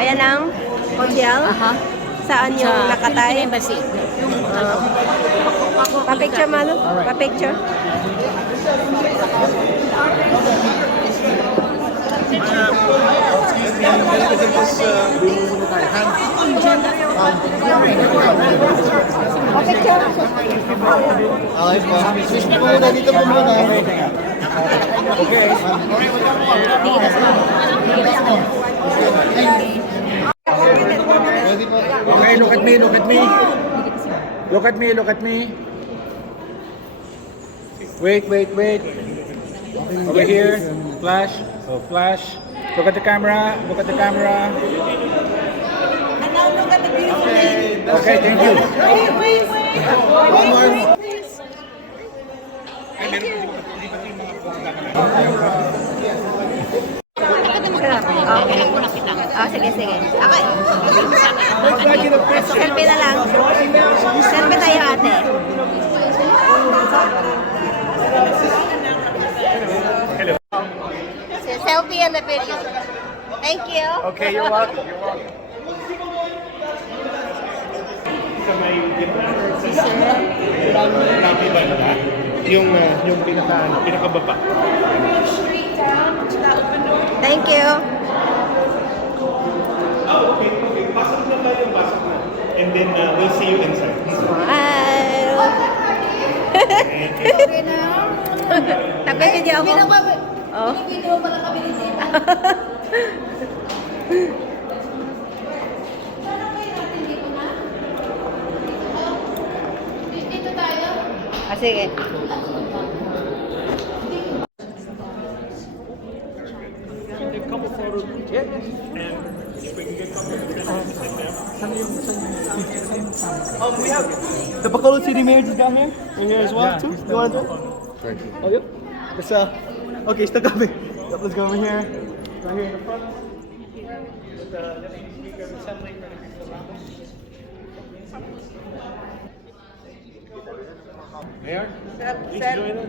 Ayan ang hotel. Aha. Saan yung Sa nakatay? Philippine Embassy. Yung Pa-picture, Manu? Pa-picture? Pa-picture? Okay po. Switch po muna. Dito po muna. Ready po. Okay, look at me, look at me. Look at me, look at me. Wait, wait, wait. Over here. Flash. Oh, flash. Look at the camera. Look at the camera. Okay, thank you. One more. Okay. Oh, sige, sige. Okay. Selfie na lang. Selfie tayo, ate. Selfie and the video. Thank you. Okay, you're welcome. You're welcome. Yung pinakababa. Thank you. Okay. Pasok na tayo, pasok na. And then we'll see you inside. Smile. Tapi video ako. Oh. Video pala kami ni Diva. Dito tayo. Ah, sige. We have the Bacolod City Mayor just got here. We're here as well too. You want to do it? Oh, yep. Let's okay, still coming. Yep, let's go over here. Right here in the front. With the Deputy Speaker of the Assembly, Mayor? please join us.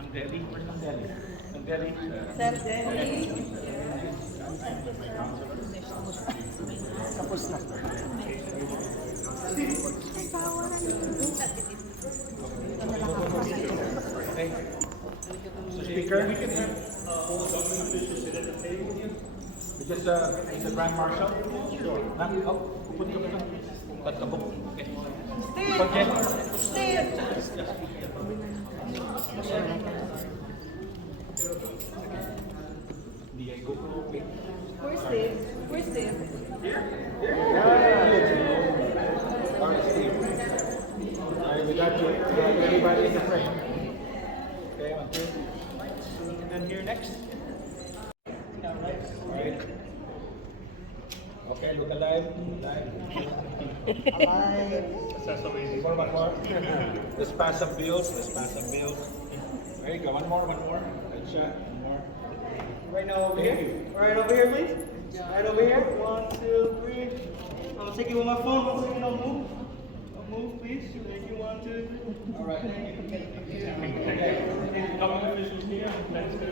Ng Delhi? Where's ng Delhi? Ng Delhi? Tapos na. Okay. So Speaker? Because the Grand Marshal? Sure. Pupun ka ba? Tatabok. Okay. Diego. Okay. Where's Steve? Where's Steve? Alright, we got you. We got everybody in the frame. Okay, 1, 2. And then here next. Right. Okay, look alive. Alive. One more. Let's pass some bills. There you go. One more. Good shot. One more. Right now over here. Right over here, please. Right over here. 1, 2, 3. I'll take you with my phone. 1 second. I'll move. Move, please. Thank you. 1, 2, 3. All right. Thank you. Government officials here. Let's go.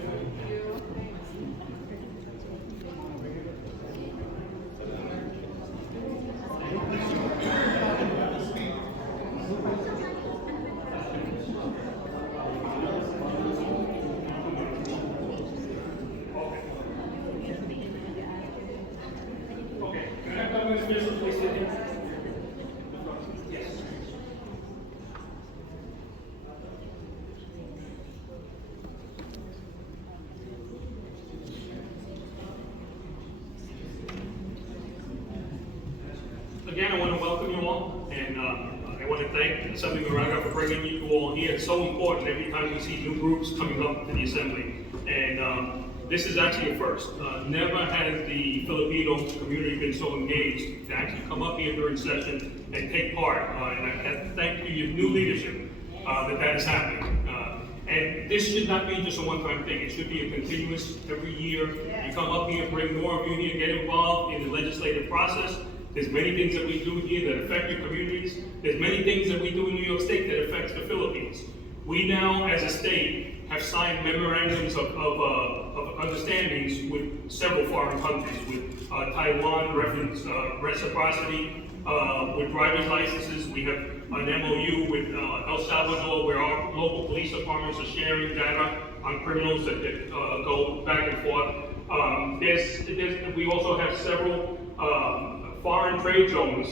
Again, I want to welcome you all, and I want to thank Assembly Moraga for bringing you all here. It's so important every time we see new groups coming up to the Assembly. And this is actually a first. Never has the Filipino community been so engaged to actually come up here during session and take part. And I thank you, your new leadership, that is happening. And this should not be just a one-time thing. It should be a continuous, every year. You come up here, bring more of you here, get involved in the legislative process. There's many things that we do here that affect your communities. There's many things that we do in New York State that affects the Philippines. We now, as a state, have signed memorandums of understandings with several foreign countries, with Taiwan, reciprocity, with driver's licenses. We have an MOU with El Salvador, where our local police departments are sharing data on criminals that go back and forth. We also have several foreign trade zones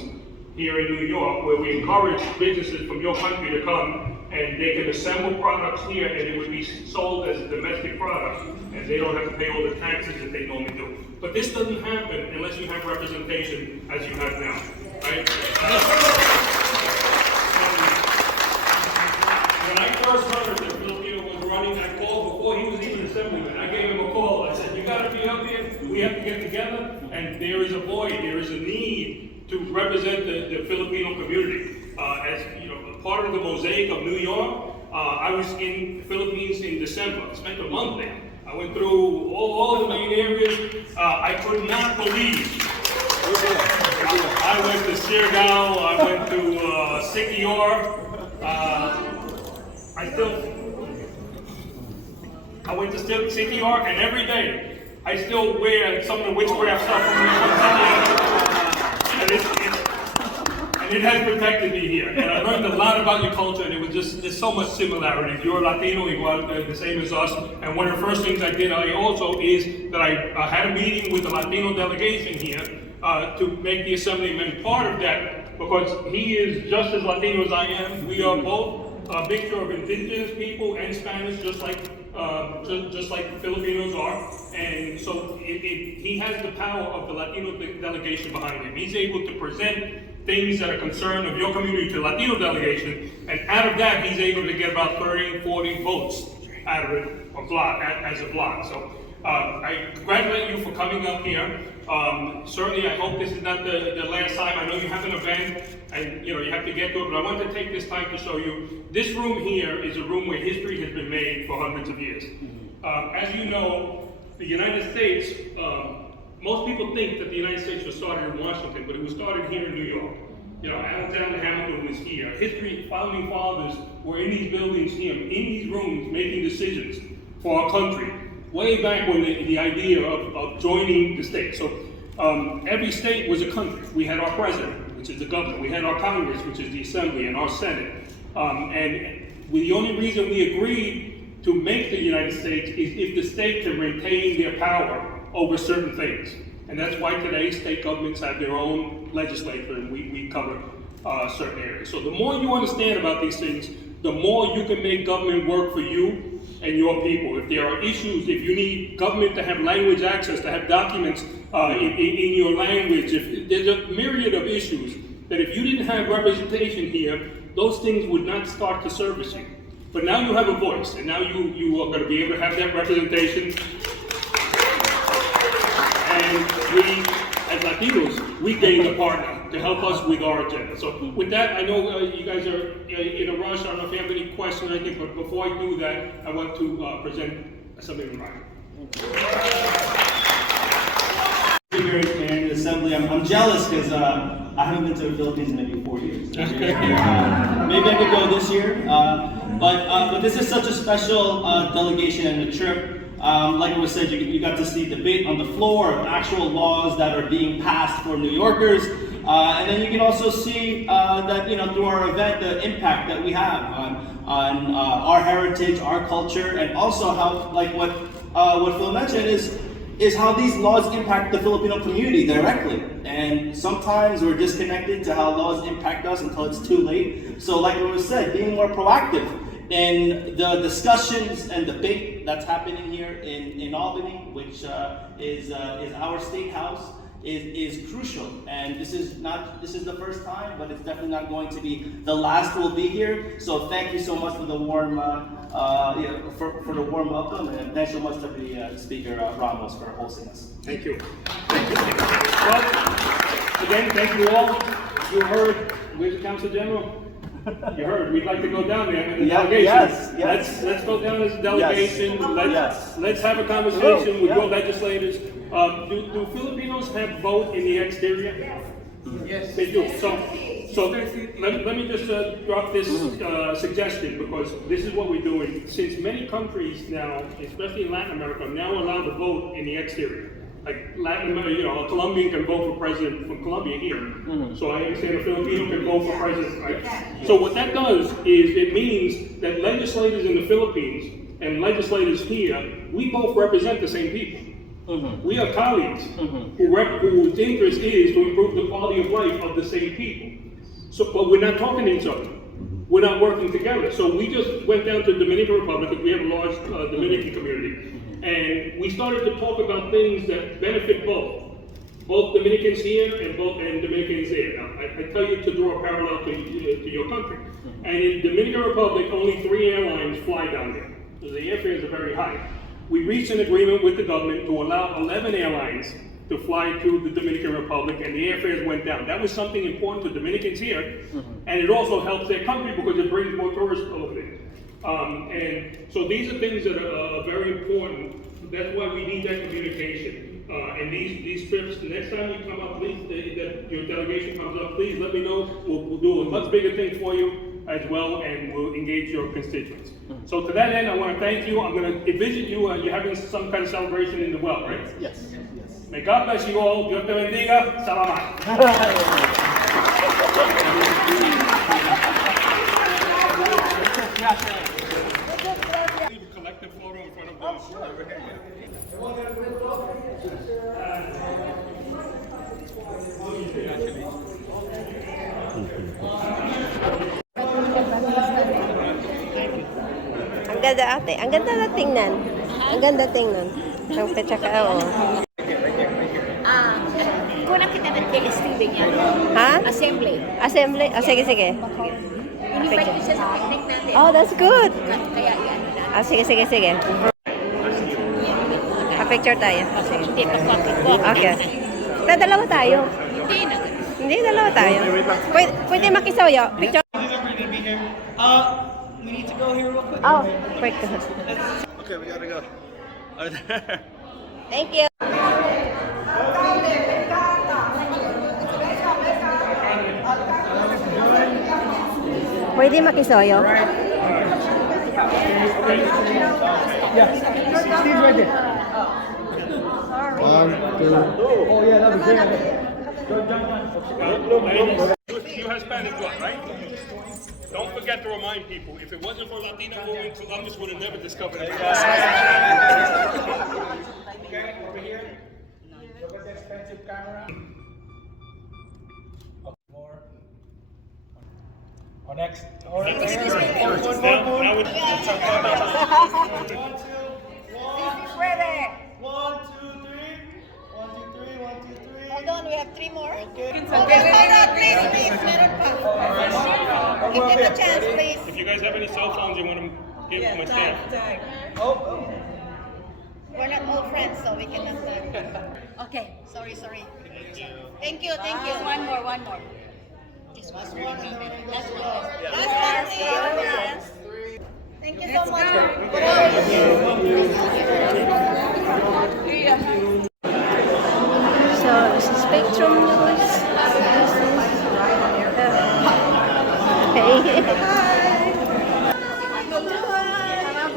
here in New York, where we encourage businesses from your country to come and they can assemble products here and it would be sold as a domestic product and they don't have to pay all the taxes that they normally do. But this doesn't happen unless you have representation as you have now, right? When I first heard that Filipino was running, I called before he was even assemblyman. I gave him a call. I said, you gotta be up here, we have to get together, and there is a void, there is a need to represent the Filipino community. As you know, part of the mosaic of New York, I was in the Philippines in December. I spent a month there. I went through all the main areas. I could not believe. I went to Siargao, I went to Siquijor. I went to Siquijor, and every day I still wear some of the witchcraft stuff from and it has protected me here. And I learned a lot about your culture, and it was just, there's so much similarities. You're Latino, igual, the same as us. And one of the first things I did also is that I had a meeting with the Latino delegation here to make the assemblyman part of that, because he is just as Latino as I am. We are both a mixture of indigenous people and Spanish, just like Filipinos are. And so he has the power of the Latino delegation behind him. He's able to present things that are concern of your community to the Latino delegation, and out of that, he's able to get about 30, 40 votes out of it, as a block. So I congratulate you for coming up here. Certainly, I hope this is not the last time. I know you have an event, and you have to get to it, but I want to take this time to show you. This room here is a room where history has been made for hundreds of years. As you know, the United States, most people think that the United States was started in Washington, but it was started here in New York. Alexander Hamilton was here. Founding fathers were in these buildings here, in these rooms, making decisions for our country, way back when the idea of joining the state. So every state was a country. We had our president, which is the governor. We had our Congress, which is the Assembly, and our Senate. And the only reason we agreed to make the United States is if the state can retain their power over certain things. And that's why today state governments have their own legislature, and we cover certain areas. So the more you understand about these things, the more you can make government work for you and your people. If there are issues, if you need government to have language access, to have documents in your language, if there's a myriad of issues that if you didn't have representation here, those things would not start to service you. But now you have a voice, and now you are going to be able to have that representation. And we, as Latinos, we gained a partner to help us with our agenda. So with that, I know you guys are in a rush. I don't know if you have any questions or anything, but before I do that, I want to present something in mind. Here in the assembly, I'm jealous because I haven't been to the Philippines in maybe 4 years. Maybe I could go this year, but this is such a special delegation and a trip. Like it was said, you got to see debate on the floor of actual laws that are being passed for New Yorkers, and then you can also see that through our event the impact that we have on our heritage, our culture, and also how, like what Phil mentioned, is how these laws impact the Filipino community directly. And sometimes we're disconnected to how laws impact us until it's too late. So like it was said, being more proactive in the discussions and debate that's happening here in Albany, which is our state house, is crucial. And this is the first time, but it's definitely not going to be the last we'll be here. So thank you so much for the warm for the warm welcome, and thanks so much to the Speaker Ramos for hosting us. Thank you. Thank you. Well, again, thank you all. You heard, where's the Council General? You heard, we'd like to go down there and the Yeah, delegation. yes. Let's go down as a delegation. Yes. Let's have a conversation with Yeah. your legislators. Do Filipinos have vote in the exterior? Yes. They do. So let me just drop this suggestion, because this is what we're doing. Since many countries now, especially in Latin America, now allow the vote in the exterior. Like Latin America, a Colombian can vote for president from Colombia here. So I understand a Filipino can vote for president, right? So what that does is it means that legislators in the Philippines and legislators here, we both represent the same people. We are colleagues whose interest is to improve the quality of life of the same people. So, but we're not talking to each other. We're not working together. So we just went down to the Dominican Republic, because we have a large Dominican community. And we started to talk about things that benefit both Dominicans here and Dominicans there. Now, I tell you to draw a parallel to your country. And in Dominican Republic, only 3 airlines fly down there. So the airfares are very high. We reached an agreement with the government to allow 11 airlines to fly to the Dominican Republic, and the airfares went down. That was something important to Dominicans here, and it also helps their country because it brings more tourists over there. And so these are things that are very important. That's why we need that communication. And these trips, the next time you come up, please, that your delegation comes up, please let me know. We'll do a much bigger thing for you as well, and we'll engage your constituents. So to that end, I want to thank you. I'm going to visit you. You're having some kind of celebration in the well, right? Yes. May God bless you all. Dios te bendiga. Salamat. Collective photo in front of Ang ganda ate. Ang ganda na tingnan. Ang ganda tingnan. Ang petsaka, oo. Kunan kita ng Steven yan. Ha? Assembly. Assembly? Oh, sige, sige. Invite ko siya sa picnic natin. Oh, that's good. Kaya yan. Ah, sige, sige, sige. Picture tayo. Sige. Hindi, pagpapit. Okay. Dalawa tayo. Hindi na. Hindi, dalawa tayo. Pwede makisayo. Picture. We need to go here real quick. Oh, quick. Okay, we gotta go. Thank you. Pwede makisoyo? Yeah, Steve's right there. 1, 2. Oh yeah, that was great. You have Spanish blood, right? Don't forget to remind people, if it wasn't for Latina women, Columbus would have never discovered it. Okay, over here. Look at the expensive camera. More. Oh, next. Oh, Now it's- Hold on, we have 3 more. Okay. Please, meron pa. Give them a chance, please. If you guys have any cell phones you want to give to my staff. Oh. We're not all friends, so we cannot. Okay. Sorry. Thank you. One more. Last one, please. Thank you so much. So, this is Spectrum News. Okay.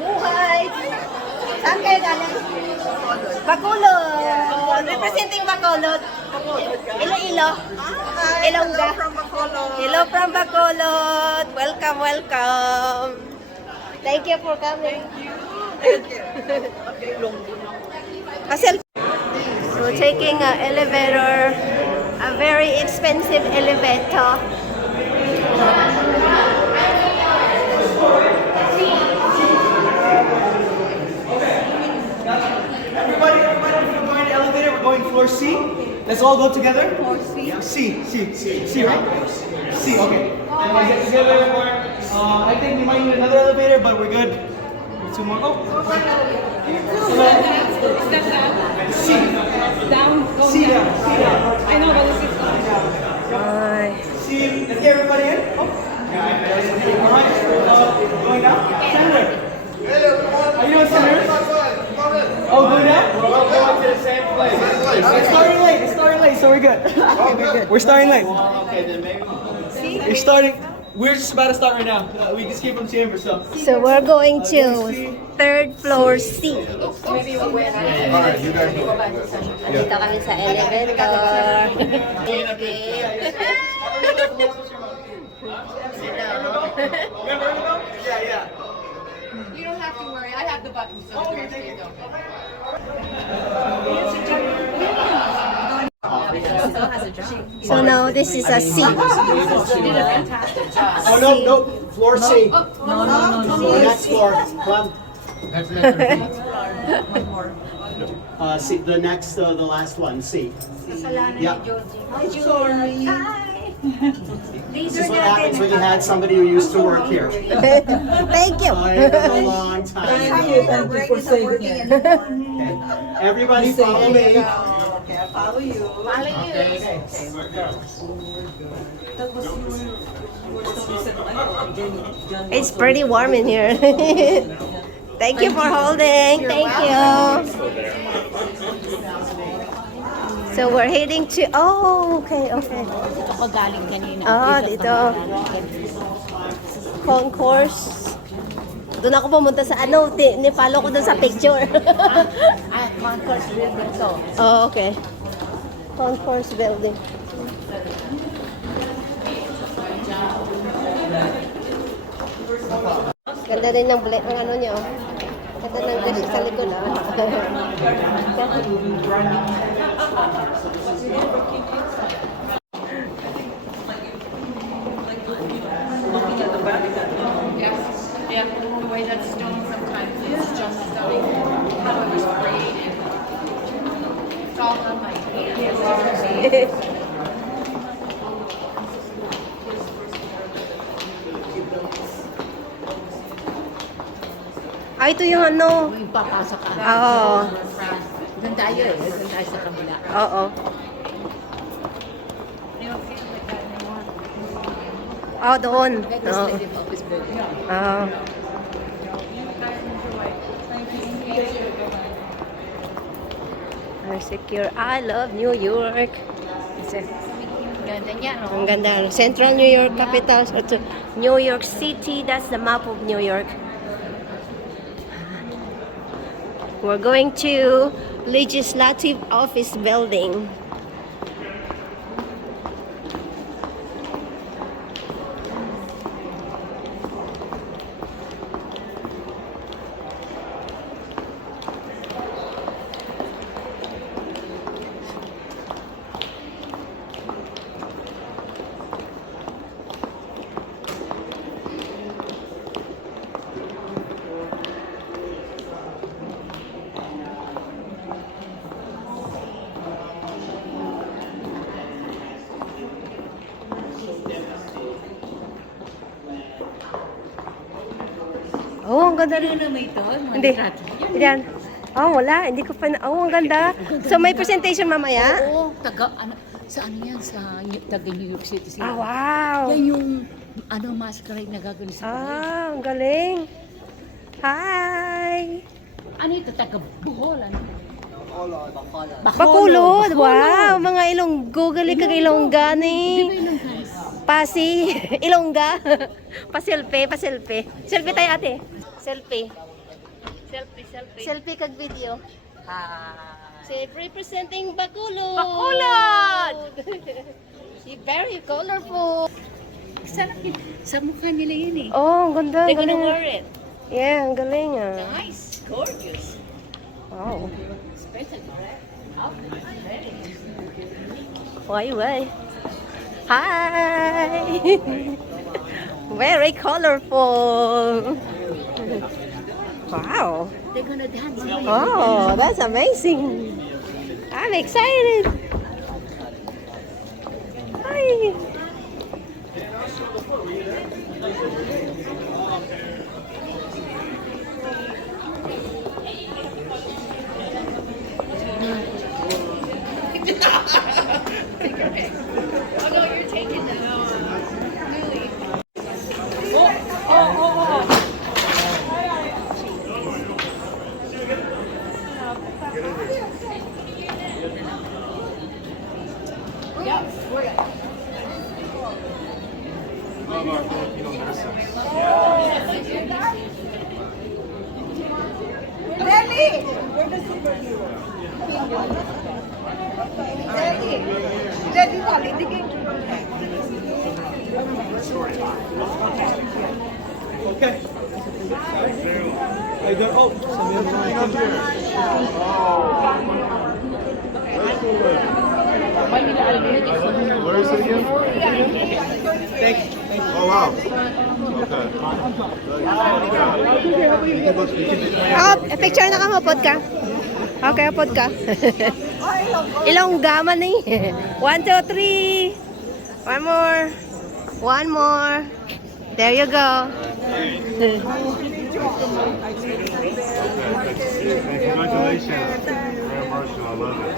Buhay! Saan kayo galing? Bacolod! Representing Bacolod. Iloilo. Ilongga. Hello from Bacolod. Welcome. Thank you for coming. So taking an elevator, a very expensive elevator. Everybody, we're going to elevator. We're going floor C. Let's all go together. Floor C. C, right? C. Okay. Let's get together. I think we might need another elevator, but we're good. 2 more. Oh. C. Down. C down. I know, but it's C. Let's get everybody in. Oh. Alright, going down. Senator. Are you a senator? Oh, going down? We're all going to the same place. It's starting late. It's starting late, so we're good. We're starting late. Okay, then maybe. You're starting. We're just about to start right now. We just came from chamber, so. So we're going to third floor C. Alright, you guys go. Dito kami sa elevator. Yeah. You don't have to worry. I have the button, so the doors stay open. So now this is a C. She did a fantastic job. Oh, no. Floor C. No. Next floor. Come. C, the next, the last one, C. Yeah. This is what happens when you had somebody who used to work here. Thank you. A long time ago. Thank you for saving it. Okay. Everybody follow me. Okay, I follow you. It's pretty warm in here. Thank you for holding. Thank you. So we're heading to, okay. Dito pa galing kanina. Dito. Concourse. Doon ako pumunta sa ni-follow ko doon sa picture. Concourse building to. Okay. Concourse building. Ganda din ng ano niya. Ganda ng dress sa likod. Yeah, the way that stone sometimes is just stunning. How it was created. It's all done by hand. Ito yung ano. Yung papasok ka. Oo. Doon tayo eh. Doon tayo sa kabila. Oo. Doon. Legislative office building. Secure. I love New York. Ganda niya, no? Ang ganda. Central New York Capitals. New York City. That's the map of New York. We're going to Legislative Office Building. Ang ganda rin. Ano may ito? Hindi. Yan. Wala. Hindi ko pa na. Ang ganda. So, may presentation mamaya? Oo, sa ano yan? Sa taga New York City. Wow. Yan yung masquerade na gagawin sa Ang galing. Hi. Ano ito? Taga Bohol, ano? Bacolod. Wow. Mga Ilonggo. Galing kag Ilonggani. Pasi. Ilongga. Paselfie. Selfie tayo ate. Selfie. Selfie kag video. Say, representing Bacolod. Very colorful. Sa mukha nila yun eh. Ang ganda. They're gonna galing. wear it. Yeah, ang galing Nice. Gorgeous. Wow. Especially red. Why? Hi. Very colorful. Wow. They're gonna dance. Oh, that's amazing. I'm excited. Hi. Love our Filipino nurses. Nelly! You're the superhero. Nelly! Nelly, Wally, Okay. Hey, there. Oh, somebody's coming up here. Where is it again? Thank you. Oh, wow. Okay. Oh, picture na ka, mapod ka. Okay, mapod ka. Ilongga man eh. 1, 2, 3. One more. One more. There you go. Congratulations. Very emotional. I love it.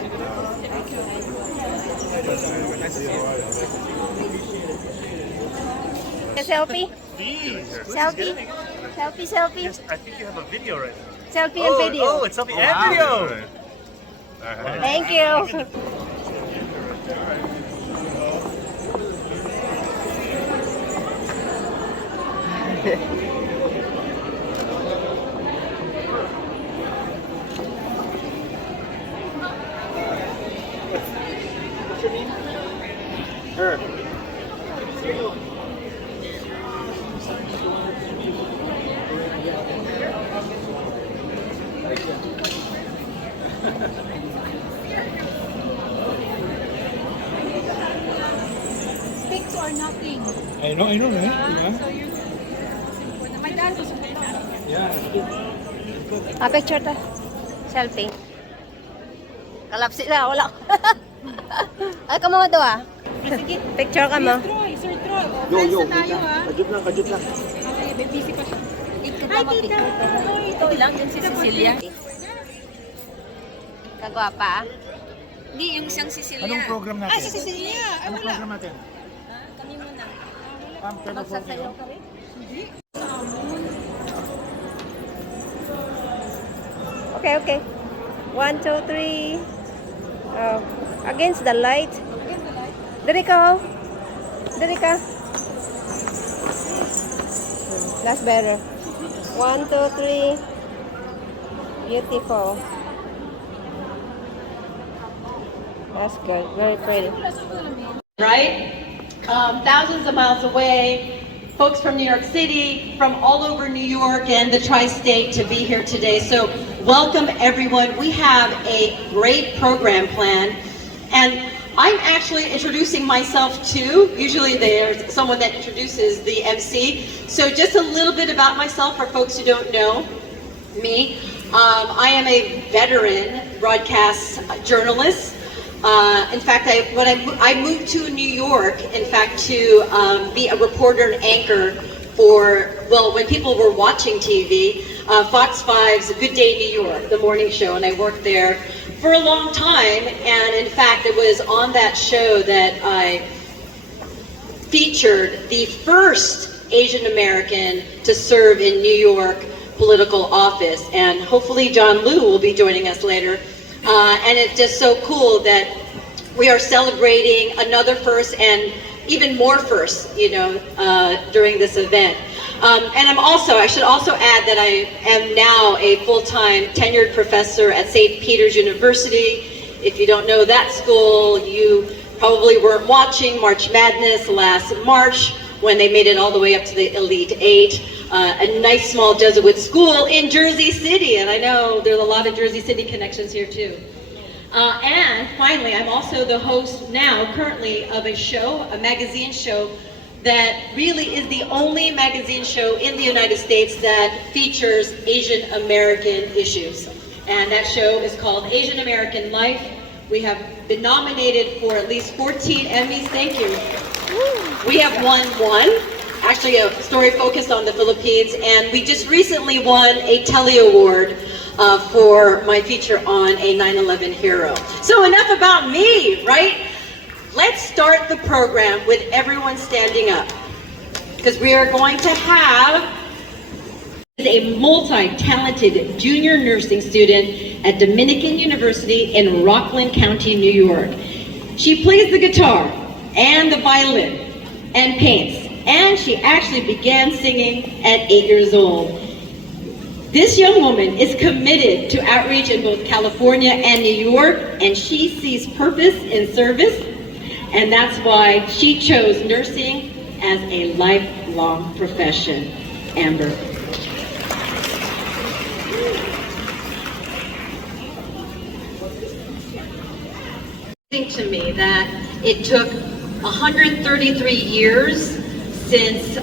Selfie? Selfie? Selfie, selfie? I think you have a video right now. Selfie and video. Oh, it's selfie and video. Thank you. Pics or nothing. I know, right? Yeah. So you're my dad was Ah, picture ta. Selfie. Kalapsi na, wala. Ay, ka mga doa. Sige. Picture ka mo. Troy, Sir Troy. Yo, yo. Friends na tayo ha. Kajut lang, kajut lang. Okay, may busy pa siya. Hi, tita. Ito lang, yun si Cecilia. Kagwapa ah. Hindi, yung siyang Cecilia. Anong program natin? Ah, si Cecilia. Ay, Anong wala. program natin? Kami muna. Pero Magsasayaw kami? Okay, okay. 1, 2, 3. Oh, against the light. Dari ka, oh. Dari ka. That's better. 1, 2, 3. Beautiful. That's good. Very pretty. Right? Thousands of miles away, folks from New York City, from all over New York and the tri-state to be here today. So welcome everyone. We have a great program planned, and I'm actually introducing myself too. Usually there's someone that introduces the MC. So just a little bit about myself for folks who don't know me. I am a veteran broadcast journalist. In fact, I moved to New York, in fact, to be a reporter and anchor for, well, when people were watching TV, Fox 5's Good Day New York, the morning show, and I worked there for a long time. And in fact, it was on that show that I featured the first Asian American to serve in New York political office. And hopefully John Liu will be joining us later. And it's just so cool that we are celebrating another first and even more firsts, you know, during this event. And I should also add that I am now a full-time tenured professor at St. Peter's University. If you don't know that school, you probably weren't watching March Madness last March when they made it all the way up to the Elite Eight. A nice small Jesuit school in Jersey City, and I know there's a lot of Jersey City connections here too. And finally, I'm also the host now, currently, of a show, a magazine show, that really is the only magazine show in the United States that features Asian American issues. And that show is called Asian American Life. We have been nominated for at least 14 Emmys. Thank you. We have won one. Actually a story focused on the Philippines, and we just recently won a Telly Award for my feature on a 9/11 hero. So enough about me, right? Let's start the program with everyone standing up, because we are going to have a multi-talented junior nursing student at Dominican University in Rockland County, New York. She plays the guitar, and the violin and paints. And she actually began singing at 8 years old. This young woman is committed to outreach in both California and New York, and she sees purpose in service, and that's why she chose nursing as a lifelong profession. Amber. To me that it took 133 years since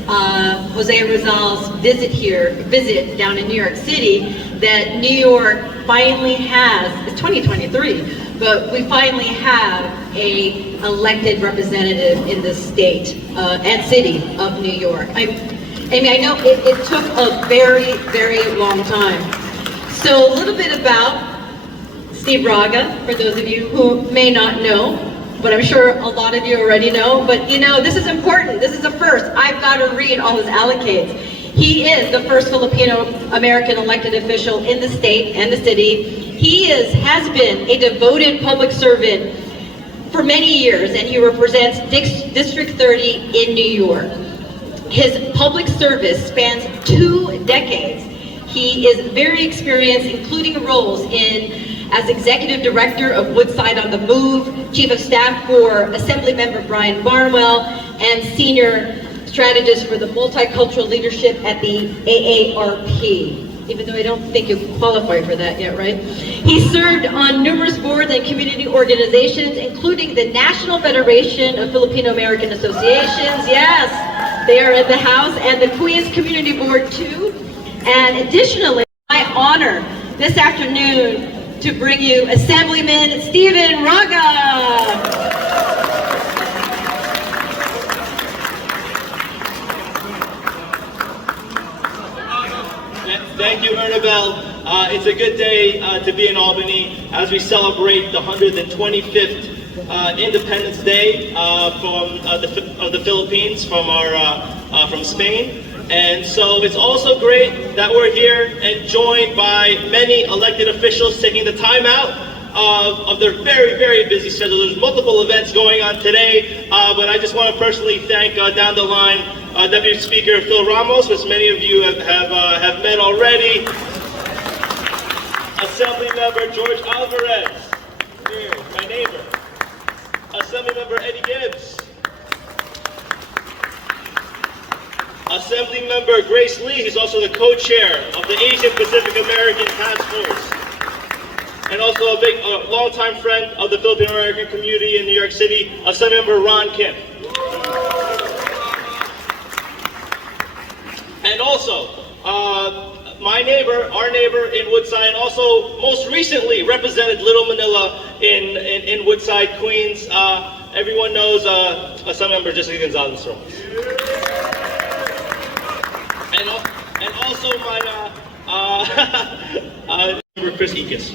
Jose Rizal's visit down in New York City, that New York finally has, it's 2023, but we finally have a elected representative in the state and city of New York. I mean, I know it took a very, very long time. So a little bit about Steve Braga, for those of you who may not know, but I'm sure a lot of you already know, but you know, this is important. This is a first. I've got to read all his allocates. He is the first Filipino-American elected official in the state and the city. He has been a devoted public servant for many years, and he represents District 30 in New York. His public service spans 2 decades. He is very experienced, including roles as Executive Director of Woodside on the Move, Chief of Staff for Assemblymember Brian Barnwell, and Senior Strategist for the Multicultural Leadership at the AARP, even though I don't think you qualify for that yet, right? He served on numerous boards and community organizations, including the National Federation of Filipino American Associations, yes, they are in the House, and the Queens Community Board too. And additionally, my honor this afternoon to bring you Assemblyman Stephen Braga. Thank you, Ernabel. It's a good day to be in Albany as we celebrate the 125th Independence Day of the Philippines from Spain. And so it's also great that we're here and joined by many elected officials taking the time out of their very, very busy schedule. There's multiple events going on today, but I just want to personally thank down the line Deputy Speaker Phil Ramos, which many of you have met already. Assemblymember George Alvarez, here, my neighbor. Assemblymember Eddie Gibbs. Assemblymember Grace Lee, who's also the co-chair of the Asian Pacific American Task Force, and also a big, longtime friend of the Filipino American community in New York City, Assemblymember Ron Kim. And also, my neighbor, our neighbor in Woodside, and also most recently represented Little Manila in Woodside, Queens. Everyone knows Assemblymember Jessica Gonzalez Ramos. And also my member Chris Iquez.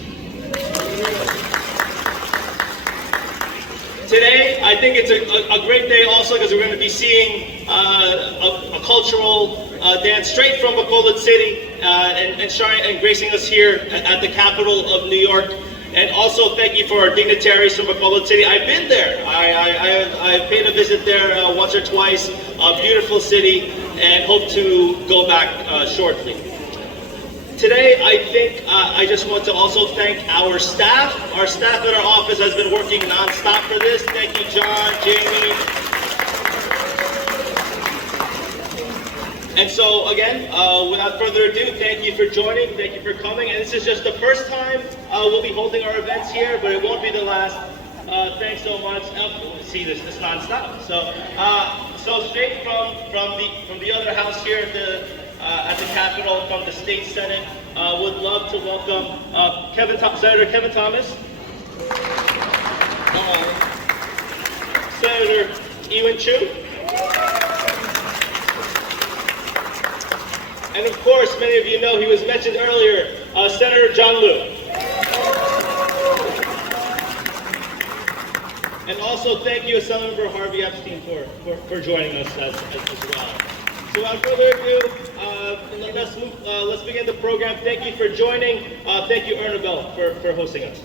Today, I think it's a great day also because we're going to be seeing a cultural dance straight from Bacolod City and gracing us here at the capital of New York. And also thank you for our dignitaries from Bacolod City. I've been there. I've paid a visit there once or twice. A beautiful city, and hope to go back shortly. Today, I think I just want to also thank our staff. Our staff at our office has been working non-stop for this. Thank you, John, Jamie. And so again, without further ado, thank you for joining, thank you for coming. And this is just the first time we'll be holding our events here, but it won't be the last. Thanks so much. See this non-stop. So straight from the other house here at the Capitol, from the State Senate, would love to welcome Senator Kevin Thomas, Senator Ewan Chu, and of course, many of you know he was mentioned earlier, Senator John Liu. And also thank you, Assemblymember Harvey Epstein, for joining us as well. So without further ado, let's begin the program. Thank you for joining. Thank you, Ernabel, for hosting us.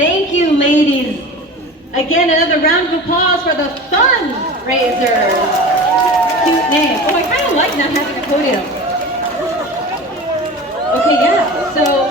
Thank you, ladies. Again, another round of applause for the fundraisers. Cute name. Oh, I kind of like not having a podium. Okay, yeah. So